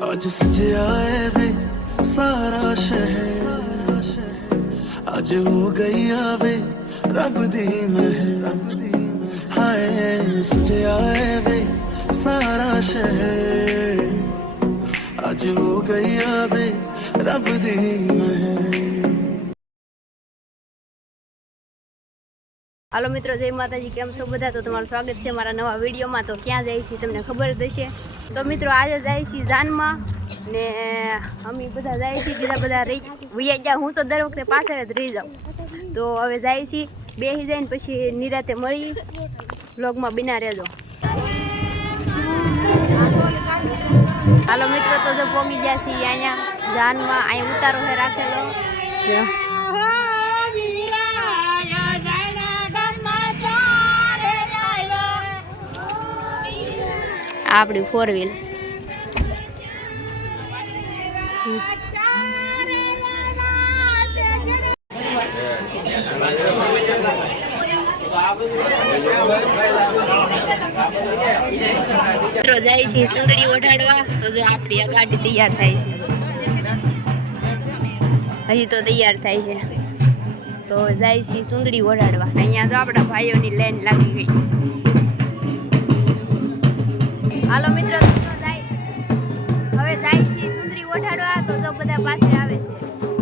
આજ સજાએ વે સારા શહેર આજ હો ગઈ આવે રબ દી મહેલ હાય સજાએ વે સારા શહેર આજ હો ગઈ આવે રબ દી મહેલ હાલો મિત્રો જય માતાજી કેમ છો બધા? તો તમારું સ્વાગત છે મારા નવા વિડીયોમાં. તો ક્યાં જાય છે તમને ખબર જ હશે. તો મિત્રો આજે જાય છે જાનમાં ને અમે બધા જાય છીએ બીજા બધા રહી વૈયા ગયા. હું તો દર વખતે પાછળ જ રહી જાઉં. તો હવે જાય છે બેસી જાય ને પછી નિરાતે મળી. વ્લોગમાં બિના રહેજો. હાલો મિત્રો તો જો પોગી ગયા છીએ અહીંયા જાનમાં. અહીંયા ઉતારો હે રાખેલો. આપણી ફોર વ્હીલ મિત્રો, જાય છે સુંદરી ઓઢાડવા. તો જો આપણી આ ગાડી તૈયાર થાય છે. હજી તો તૈયાર થાય છે. તો જાય છે સુંદરી ઓઢાડવા. ને અહીંયા જો આપણા ભાઈઓની લાઈન લાગી ગઈ. હાલો મિત્રો જાય. હવે જાય છે સુંદરી ઓઢાડવા તો જો બધા પાસે આવે છે.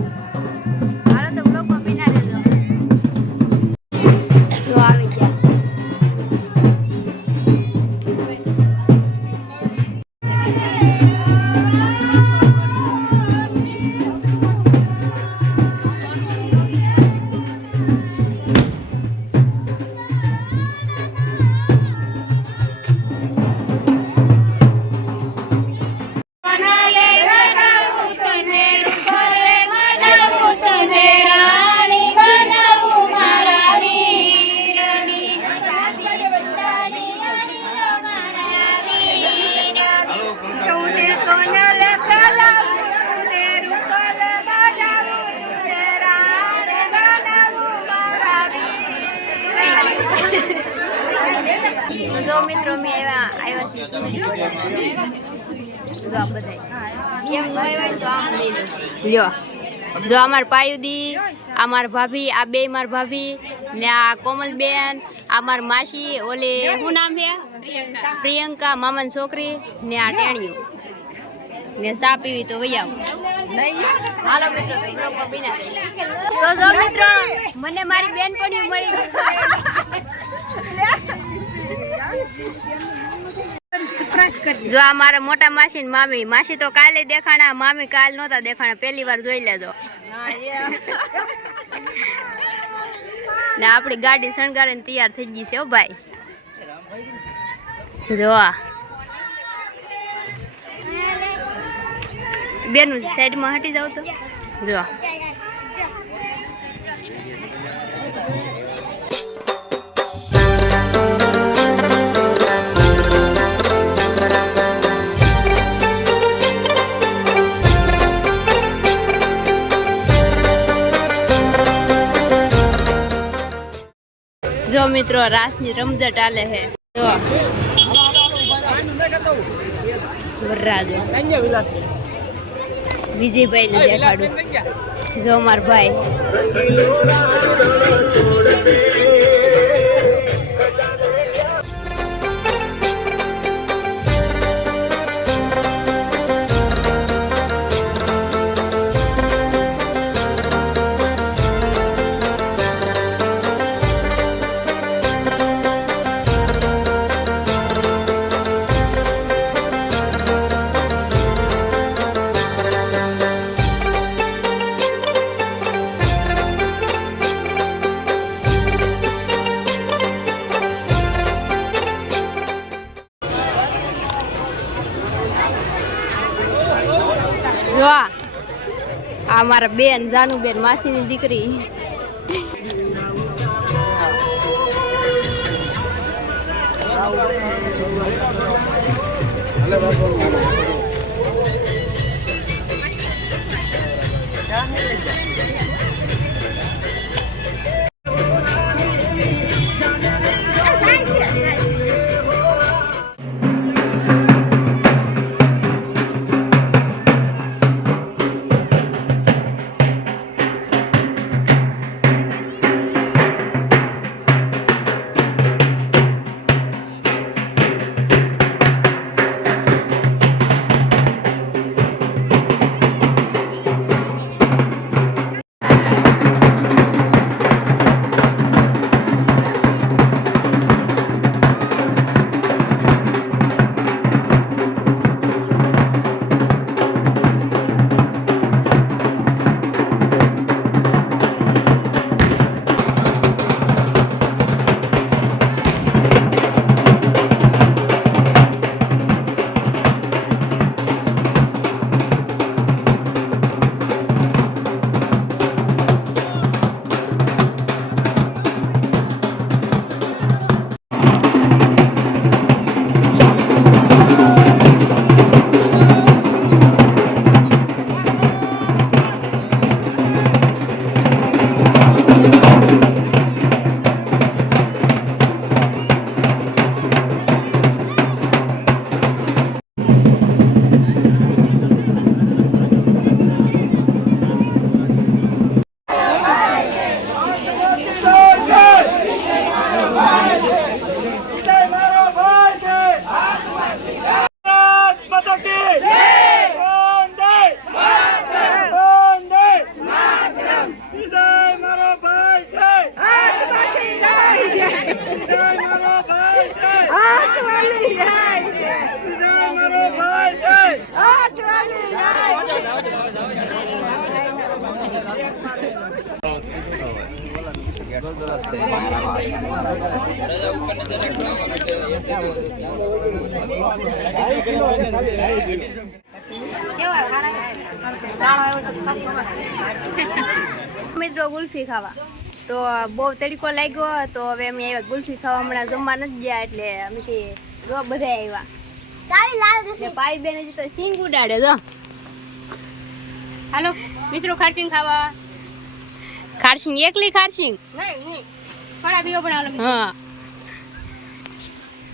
લ્યો. જો અમાર પાયુદી, આ માર ભાભી, આ બે માર ભાભી, ને આ કોમલબેન, આ માર માસી, ઓલી શું નામ છે? પ્રિયંકા મામાની છોકરી, ને આ ટેણિયું ને સા પીવી તો વૈયા મિત્રો મને મારી બેનપણી મળી જો આ મારા મોટા માસી ને મામી માસી તો કાલે દેખાણા મામી કાલ નહોતા દેખાણા પહેલી વાર જોઈ લેજો. ને આપણી ગાડી શણગારીને તૈયાર થઈ ગઈ છે ભાઈ. જો બેનું સાઈડમાં હટી જાવ તો. જો જો મિત્રો રાસની રમઝટ આલે હે. જો. વરરાજો. વિજયભાઈ ને દેખાડું. જો માર ભાઈ. આ મારા બેન જાનુ બેન માસીની દીકરી. Hello, મિત્રો ગુલ્ફી ખાવા. તો બહુ તડકો લાગ્યો તો હવે અમે આવ્યા ગુલ્ફી ખાવા. હમણાં જમવા નથી ગયા એટલે અમે બધા આવ્યા. ભાઈ બેન હજી તો સિંગ ઉડાડે જો. હાલો મિત્રો ખર્ચીને ખાવા. ખારસિંગ એકલી ખારસિંગ? હા.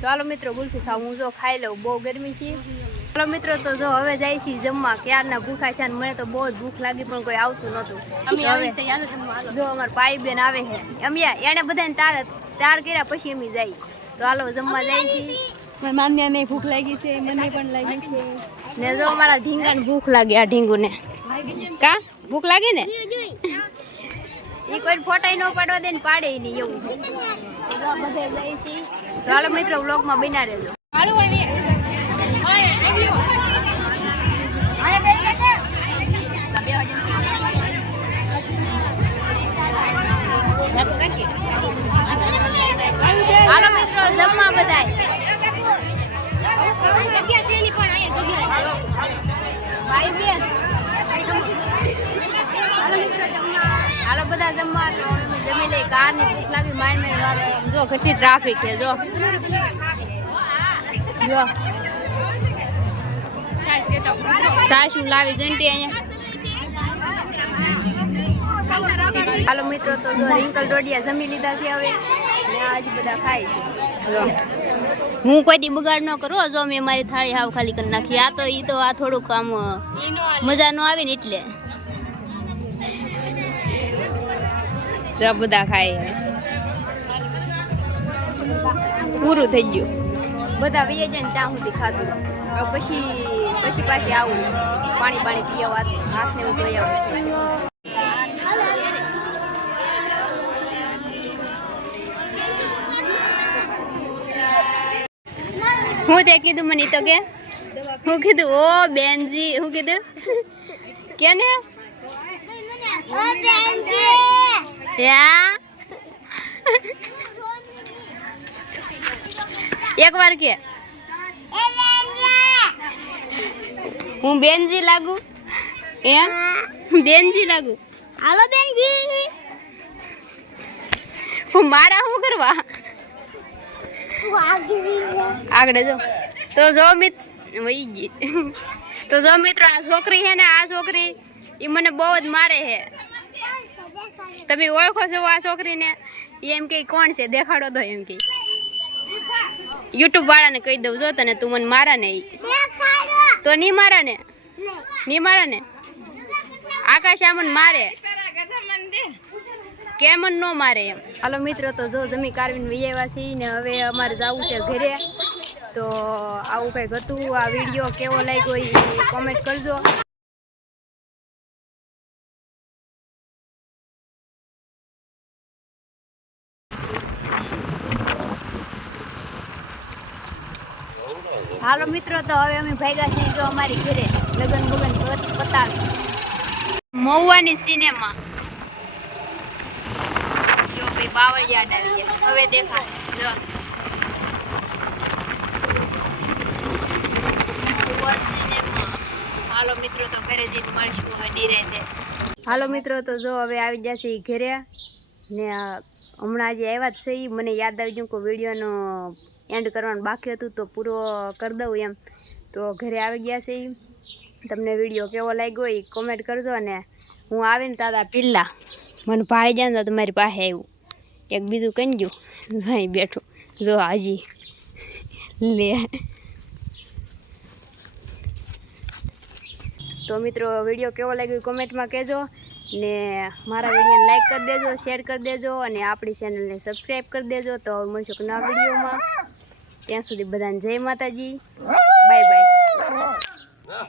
ચાલો મિત્રો ગુલફી ખાવ હું જો ખાઈ લઉં બહુ ગરમી છે. ચાલો મિત્રો તો જો હવે જાય છે જમવા ક્યારના ભૂખા છે મને તો બહુ જ ભૂખ લાગી પણ કોઈ આવતું નતું હવે જો અમાર પાઈ બેન આવે છે. અમે એને બધાને તાર તાર કર્યા પછી અમે જાય. તો હાલો જમવા જાય છે માન્યાને ભૂખ લાગી છે મને પણ લાગી છે. ને જો અમારા ઢીંગાને ભૂખ લાગી આ ઢીંગુને. કા? ભૂખ લાગે ને? એ કોઈ ફોટા ન પાડવા દે ને પાડે નહીં એવું. ચાલો મિત્રો, વ્લોગમાં બના રહેજો. હાલો મિત્રો, જમવા બધાય. હાલો બધા જમવા જમી લઈ કારની ભૂખ લાગી માય માઇન જો કેટલી ટ્રાફિક છે જો. જો. સાસ હું લાવી જંટી અહીંયા. હાલો મિત્રો તો જો રિંકલ ડોડિયા જમી લીધા છે હવે. આજ બધા ખાય છે. જો. હું કોઈ દી બગાડ ન કરું જો મેં મારી થાળી હાવ ખાલી કરી નાખી. આ તો ઈ તો આ થોડુંક આમ મજા ન આવે ને એટલે. જો આ બધા ખાય પૂરું થઈ ગયું. બધા વહી જાય ને ત્યાં સુધી ખાધું. પછી પછી પાછી આવું. પાણી પાણી પીવા હાથ હાથને એવું ધોઈ આવું. હું તે કીધું મને તો કે હું કીધું ઓ બેનજી હું કીધું. કે ને? યા? એક વાર કે. હું બેનજી લાગુ? એમ? બેનજી લાગુ? હાલો બેનજી. હું મારા શું કરવા? આગળ જો. તો જો મિત વહી ગઈ. તો જો મિત્રો આ છોકરી છે ને આ છોકરી એ મને બહુ જ મારે છે તમે ઓળખો છો આ છોકરીને? એમ કે કોણ છે? દેખાડો તો એમ કે. યુટ્યુબ વાળાને કહી દઉં જો તને તું મને મારા ને. તો નહીં મારા ને? નહીં મારા ને? આકાશ આમન મારે. કેમ ન મારે એમ? હાલો મિત્રો તો જો જમી કારવીને વિજયવા છીએ ને હવે અમારે જવું છે ઘરે. તો આવું કંઈક હતું આ વીડિયો કેવો લાગ્યો એ કોમેન્ટ કરજો. હાલો મિત્રો, તો હવે અમે ભાગ્યા થઈ જો અમારી ઘરે લગન બગન પતાવી મહુવાની સિનેમા જો ભાઈ બાવળિયાડ આવી ગયા હવે દેખાય. જો. હાલો મિત્રો, તો ઘરે જઈને મળશું હવે નિરાંતે હાલો મિત્રો, તો જો હવે આવી જશે ઘરે. ને હમણાં જે આવ્યા જ છે મને યાદ આવી ગયું કે વિડીયોનો એન્ડ કરવાનું બાકી હતું તો પૂરો કરી દઉં એમ. તો ઘરે આવી ગયા છે તમને વીડિયો કેવો લાગ્યો એ કોમેન્ટ કરજો અને હું આવીને તાતા પિલ્લા. મને ભાળી જાય તો તમારી પાસે આવ્યું એક બીજું કંજુ અહીં બેઠું. જો હાજી. લે. તો મિત્રો વીડિયો કેવો લાગ્યો કોમેન્ટમાં કહેજો. ને મારા વિડીયોને લાઈક કરી દેજો શેર કરી દેજો અને આપણી ચેનલને સબસ્ક્રાઈબ કરી દેજો. તો મળશું નવા વિડીયોમાં. ત્યાં સુધી બધાને જય માતાજી. Bye bye